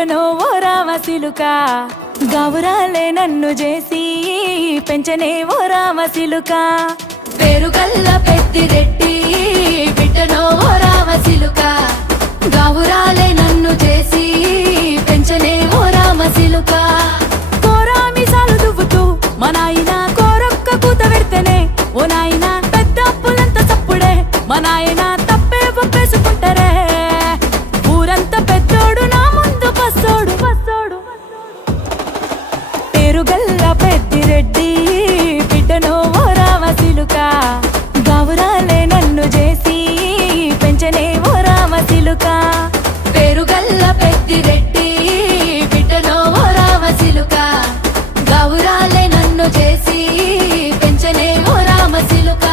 బిడ్డనో ఓ రామసిలుక గౌరాలే నన్ను చేసి పెంచనే ఓ రామసిలుక పేరుగల్ల పెద్దిరెడ్డి బిడ్డనో ఓ రామసిలుక గౌరాలే నన్ను చేసి పెంచనే ఓ రామసిలుక కోరామిసాలు దువ్వుతూ మా నాయన కోరొక్క కూత పెడితేనే ఓ నాయన పెద్ద అప్పులంత చప్పుడే మా నాయన తప్పే ఒప్పేసుకుంటారే ఊరంతా పెద్దోడు నా ముందు పస్సోడు పస్సోడు పేరుగల్ల పెద్దిరెడ్డి బిడ్డనో ఓ రామసిలుక గౌరాలే నన్ను చేసి పెంచనే ఓ రామసిలుక పేరుగల్ల పెద్దిరెడ్డి బిడ్డనో ఓ రామసిలుక గౌరాలే నన్ను చేసి పెంచనే ఓ రామసిలుక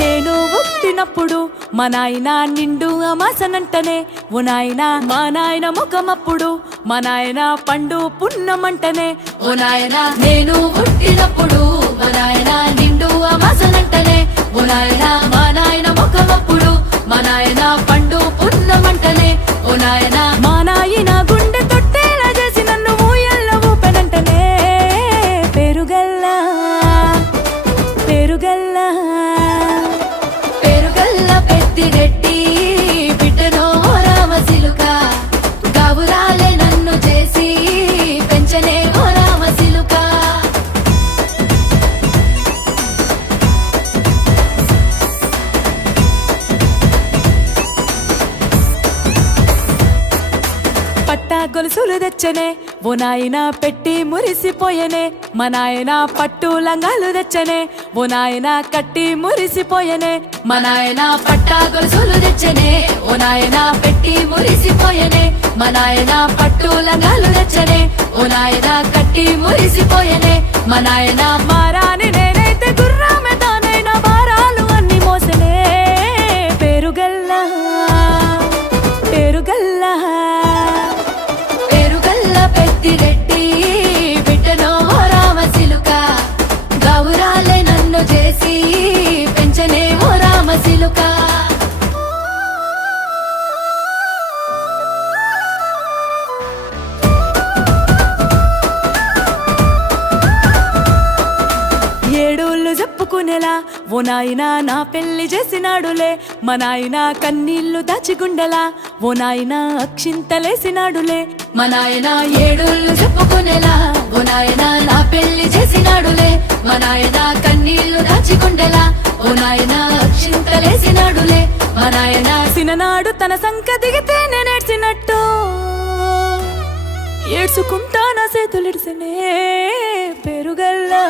నేను పుట్టినప్పుడు మా నాయన నిండు అమాసనంటనే ఓ నాయన మా నాయన ముఖమప్పుడు మా నాయన పండు పున్నమంటనే ఓ నాయనా నేను పుట్టినప్పుడు మా నాయన నిండు అమాసనంటనే ఓ నాయనా మా నాయన ముఖమప్పుడు మా నాయన పండు పున్నమంటనే ఓ నాయనా మా నాయన గుండె తొట్టేలా చేసి నన్ను ఊయల్ల ఊపెనంటనే పేరుగల్లా పేరుగల్లా పేరుగల్ల పెద్దిరెడ్డి బిడ్డనో ఓ రామసిలుక గౌరాలే నన్ను చేసి పెంచనే ఓ రామసిలుక పట్టా గొలుసులు తెచ్చనే ఓ నాయన పెట్టి మురిసిపోయనే మా నాయన పట్టు లంగాలు తెచ్చనే ఓ నాయన కట్టి మురిసిపోయనే మా నాయన పట్టా గొలుసులు తెచ్చనే ఓ నాయన పెట్టి మురిసిపోయనే మా నాయన పట్టు లంగాలు తెచ్చనే ఓ నాయన కట్టి మురిసిపోయనే మా నాయన మారాని నేనైతే గుర్రామె తానైనా భారాలు అన్ని మోసనే పేరుగల్లా పేరుగల్లా పేరుగల్ల పెద్దిరెడ్డి బిడ్డనో ఓ రామసిలుక గౌరాలే నన్ను చేసి పెంచనే ఓ రామసిలుక ఏడోళ్ళు చెప్పుకునేలా ఓ నాయన నా పెళ్లి చేసినాడులే మా నాయన కన్నీళ్లు దాచిగుండెలా ఓ నాయన అక్షింతలేసినాడులే మా నాయన ఏడుళ్ళు చెప్పుకునేలా ఓ నాయన నా పెళ్లి చేసినాడులే మా నాయన కన్నీళ్లు దాచికుండేలా ఓ నాయన అక్షింతలేసినాడులే మా నాయన సిననాడు తన సంక దిగితే నేనేడ్చినట్టు ఏడ్చుకుంటా నా చేతులిడిసినే పేరుగల్లా